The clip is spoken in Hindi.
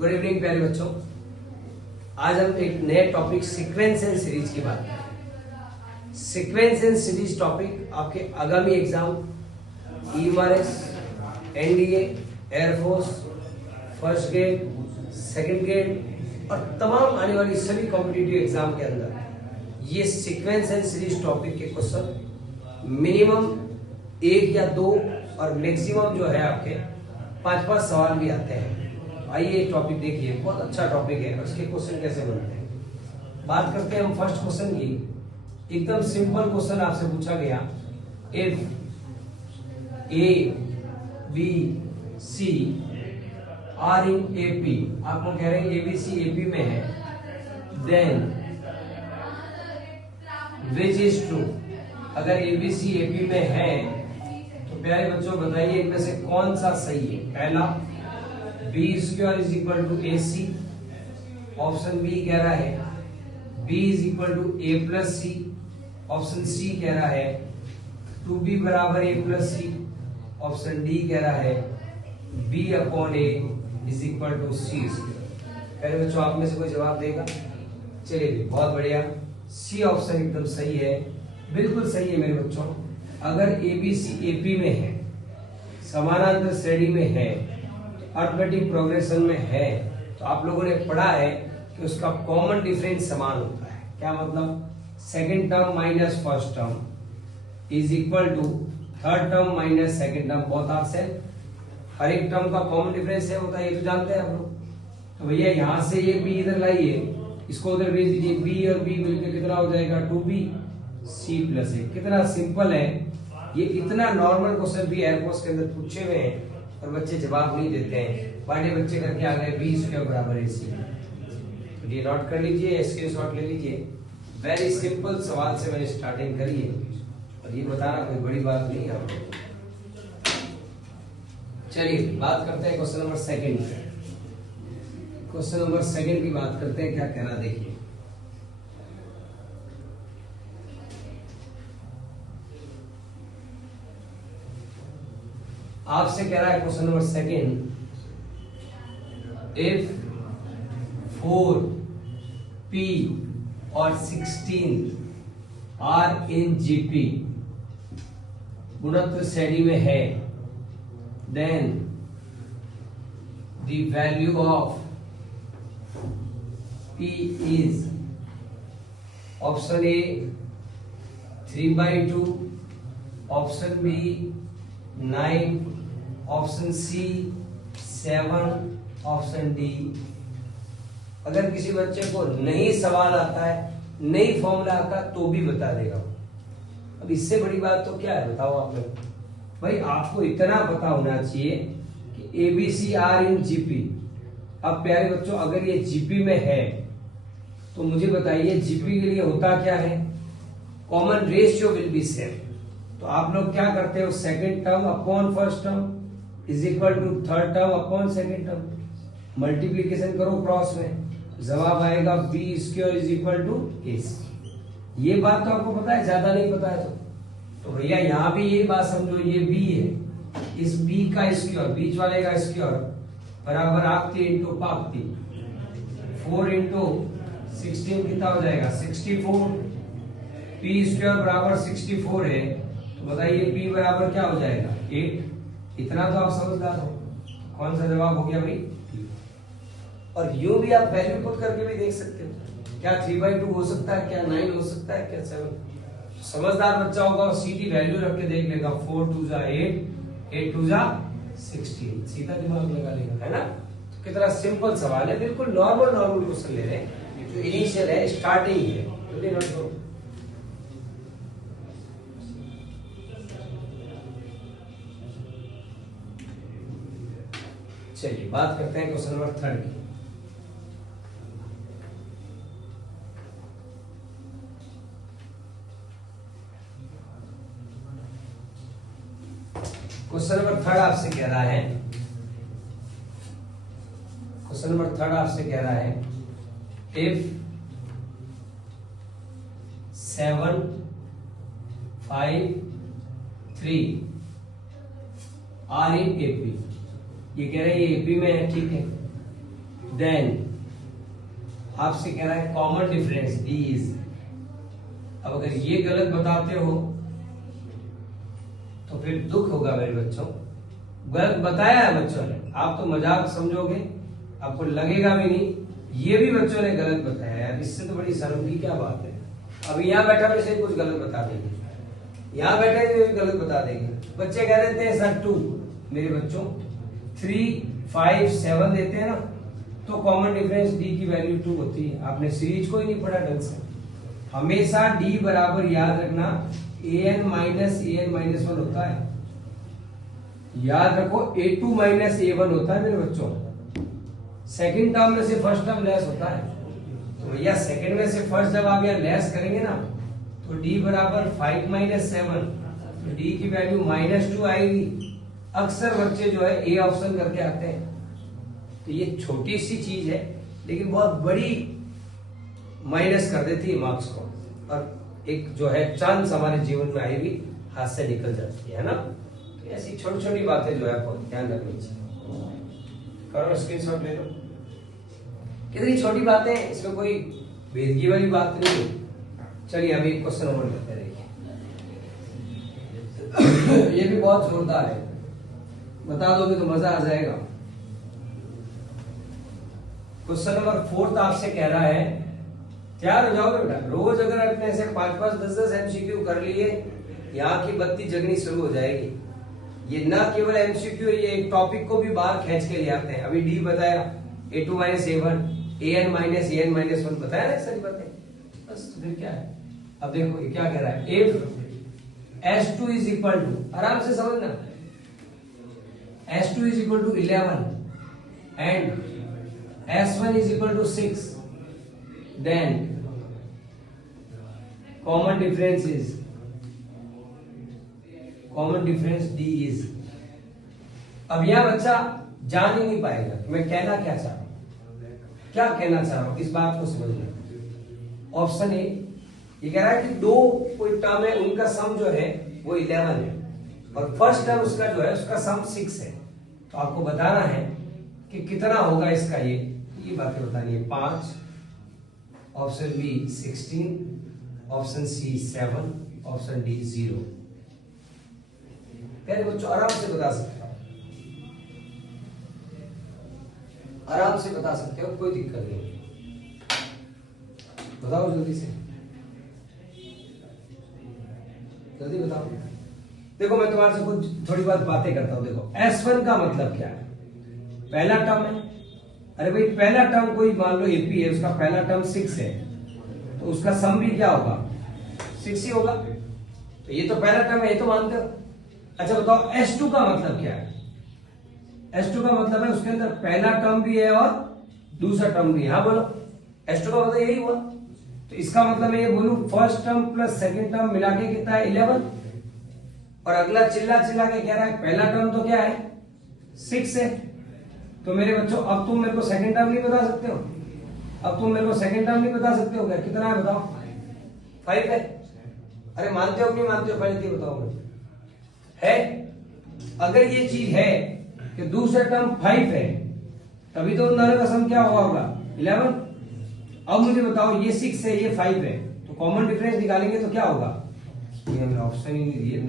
गुड इवनिंग प्यारे बच्चों। आज हम एक नए टॉपिक सीक्वेंस एंड सीरीज की बात करें। सीक्वेंस एंड सीरीज टॉपिक आपके आगामी exam EMRS, NDA, air force, first grade, second grade और तमाम आने वाली सभी कॉम्पिटिटिव एग्जाम के अंदर ये सीक्वेंस एंड सीरीज टॉपिक के क्वेश्चन मिनिमम 1 या 2 और मैक्सिमम जो है आपके 5-5 सवाल भी आते हैं। आइए टॉपिक देखिए, बहुत अच्छा टॉपिक है और इसके क्वेश्चन कैसे बनते हैं। बात करते हैं हम फर्स्ट क्वेश्चन की। एकदम सिंपल क्वेश्चन आपसे पूछा गया, if A, B, C are in AP, आपको कह रहे हैं ABC AP में है, देन विच इज ट्रू। अगर ABC AP में है तो प्यारे बच्चों बताइए इनमें से कौन सा सही है। पहला B² is equal to AC, option B कह रहा है B is equal to A+C, option C कह रहा है 2B बराबर A+C, ऑप्शन डी कह रहा है B/A is equal to C²। पहले बच्चों आप में से कोई जवाब देगा? चलिए बहुत बढ़िया, सी ऑप्शन एकदम सही है, बिल्कुल सही है मेरे बच्चों। अगर ABC AP में है, समानांतर श्रेणी में है, अर्थमेटिक प्रोग्रेशन में है, तो आप लोगों ने पढ़ा है कि उसका कॉमन डिफरेंस समान होता है। क्या मतलब? Second term minus first term is equal to third term minus second term, both are same. हर एक टर्म का कॉमन डिफरेंस है होता है, ये तो जानते हैं आप लोग। तो भैया यहां से ये B इधर लाइए, इसको उधर भेज दीजिए, B और B मिलकर कितना हो जाएगा 2B C+A। कितना सिंपल है ये। इतना नॉर्मल क्वेश्चन भी एयरफोर्स के अंदर पूछे हुए हैं और बच्चे जवाब नहीं देते हैं। पहले बच्चे करके आ गए B² बराबर AC। तो ये नोट कर लीजिए, स्क्रीनशॉट ले लीजिए। वेरी सिंपल सवाल से मैंने स्टार्टिंग करी है और ये बताना कोई बड़ी बात नहीं है आपको। चलिए बात करते हैं क्वेश्चन नंबर सेकंड की। क्वेश्चन नंबर सेकंड की बात करते हैं, क्या कहना देखिए। आपसे कह रहा है question number second, if 4P और 16 आर इन GP गुणत्व श्रेणी में है, then the value of P is option A 3/2, option B 9, option C 7, option D. अगर किसी बच्चे को नहीं सवाल आता है, नहीं फॉर्मूला आता तो भी बता देगा। अब इससे बड़ी बात तो क्या है बताओ आप लोग। भाई आपको इतना पता होना चाहिए कि ABC आर इन GP। अब प्यारे बच्चों अगर ये GP में है तो मुझे बताइए GP के लिए होता क्या है? Common ratio will be same. तो आप लोग क्या करते हो? Second term upon first term is equal to third term upon second term, multiplication करो क्रॉस में, जवाब आएगा B² is equal to AC। ये बात तो आपको पता है, ज्यादा नहीं पता है तो भैया यहाँ भी ये बात समझो, ये B है, इस B का स्क्वायर, बीच वाले का स्क्वायर बराबर आगती इंटू पागती, 4 इंटू 16 कितना हो जाएगा 64। P² बराबर 64 है तो बताइए P बराबर क्या हो जाएगा 8। इतना तो आप समझदार हो। कौन सा जवाब हो गया भाई? और यूं भी आप वैल्यू पुट करके भी देख सकते हो। क्या 3/2 हो सकता है, क्या 9 हो सकता है, क्या 7। समझदार बच्चा होगा और सीधी वैल्यू रख के देख लेगा, 4 2 जा 8, 8 2 जा 16, सीधा दिमाग लगा लेगा, है ना। तो कितना सिंपल सवाल है, बिल्कुल नॉर्मल क्वेश्चन ले रहे हैं, जो इनिशियल है, स्टार्टिंग है। जल्दी नोट करो। चलिए बात करते हैं क्वेश्चन नंबर 3 की। क्वेश्चन नंबर 3 आपसे कह रहा है, क्वेश्चन नंबर 3 आपसे कह रहा है, इफ 7 5 3 आर इन AP। ये कह रहे हैं AP में है, ठीक है। देन आपसे कह रहा है कॉमन डिफरेंस डी इज। अब अगर ये गलत बताते हो तो फिर दुख होगा मेरे बच्चों। गलत बताया है बच्चों ने, आप तो मजाक समझोगे, आपको लगेगा भी नहीं। ये भी बच्चों ने गलत बताया यार, इससे तो बड़ी शर्म की क्या बात है। अब यहाँ बैठा में से कुछ गलत बता देंगे, यहाँ बैठे हुए भी गलत बता देंगे। बच्चे कह देते हैं सर 2, मेरे बच्चों 3, 5, 7 देते हैं ना, तो कॉमन डिफरेंस डी की वैल्यू 2 होती है। आपने सीरीज को ही नहीं पढ़ा ढंग से। हमेशा डी बराबर याद रखना an माइनस an माइनस 1 होता है। याद रखो a2 माइनस a1 होता है मेरे बच्चों। सेकंड टर्म में से फर्स्ट टर्म लेस होता है, तो भैया सेकंड में से फर्स्ट जब आप यहाँ लेस करेंगे ना, तो d बराबर 5 माइनस 7, तो d की वैल्यू -2 आएगी। अक्सर बच्चे जो है ए ऑप्शन करके आते हैं। तो ये छोटी सी चीज है लेकिन बहुत बड़ी माइनस कर देती है मार्क्स को, और एक जो है चांस हमारे जीवन में आई भी हाथ से निकल जाती है ना। तो ऐसी छोटी छोटी बातें जो है आपको ध्यान रखनी चाहिए। करो स्क्रीनशॉट ले लो। कितनी छोटी बातें, इसमें कोई बेदगी वाली बात नहीं है। चलिए अभी क्वेश्चन नंबर करते रहिए। ये भी बहुत जोरदार है, बता दोगे तो मजा आ जाएगा। क्वेश्चन नंबर 4 आपसे कह रहा है, तैयार हो जाओगे बेटा। रोज अगर अपने से 5-5, 10-10 एमसीक्यू कर लिए, यहाँ की बत्ती जगनी शुरू हो जाएगी। ये ना केवल एमसीक्यू, ये एक टॉपिक को भी बाहर खींच के ले आते हैं। अभी डी बताया, a2 minus a1, an minus an minus 1 बताया ना सारी बातें। बस तो फिर क्या है। अब देखो ये क्या कह रहा है, if s2 is equal to, आराम से समझना, s2 is equal to 11 and s1 is equal to 6, then common difference D is। अब यह बच्चा जान ही नहीं पाएगा मैं कहना क्या चाह रहा हूं, क्या कहना चाह रहा हूं, इस बात को समझना। ऑप्शन ए ये कह रहा है कि दो कोई टर्म है, उनका सम जो है वो 11 है और फर्स्ट टर्म उसका जो है उसका सम 6 है। तो आपको बताना है कि कितना होगा इसका, ये बातें बतानी है। 5, option B 16, option C 7, option D 0। प्यारे बच्चों आराम से बता सकते हो, आराम से बता सकते हो, कोई दिक्कत नहीं। बताओ जल्दी से, जल्दी बताओ। देखो मैं तुम्हारे से कुछ थोड़ी बहुत बातें करता हूं। देखो S1 का मतलब क्या है, पहला टर्म है। अरे भाई पहला टर्म कोई मान लो एपी है, उसका पहला टर्म 6 है, तो उसका सम भी क्या होगा, 6 ही होगा। तो ये तो पहला टर्म है, ये तो मानते हो। अच्छा बताओ S2 का मतलब क्या है। S2 का मतलब है उसके अंदर पहला टर्म भी है और दूसरा टर्म भी है। हाँ बोलो, S2 का मतलब यही हुआ। तो इसका मतलब मैं ये बोलूं first term plus second term मिला के कितना है 11, और अगला चिल्ला चिल्ला के कह रहा है पहला टर्म तो क्या है 6 है। तो मेरे बच्चों अब तुम मेरे को सेकंड टर्म नहीं बता सकते हो, अब तुम मेरे को सेकंड टर्म नहीं बता सकते हो क्या, कितना है बताओ, 5 है। अरे मानते हो कि नहीं मानते हो, पहले ये बताओ मुझे। है अगर ये चीज है कि दूसरा टर्म 5 है, तभी तो उन दोनों का सम क्या हुआ होगा 11। अब मुझे बताओ ये 6 है ये 5 है, तो कॉमन डिफरेंस निकालेंगे तो क्या होगा, ये हमने ऑप्शन ही नहीं दिए।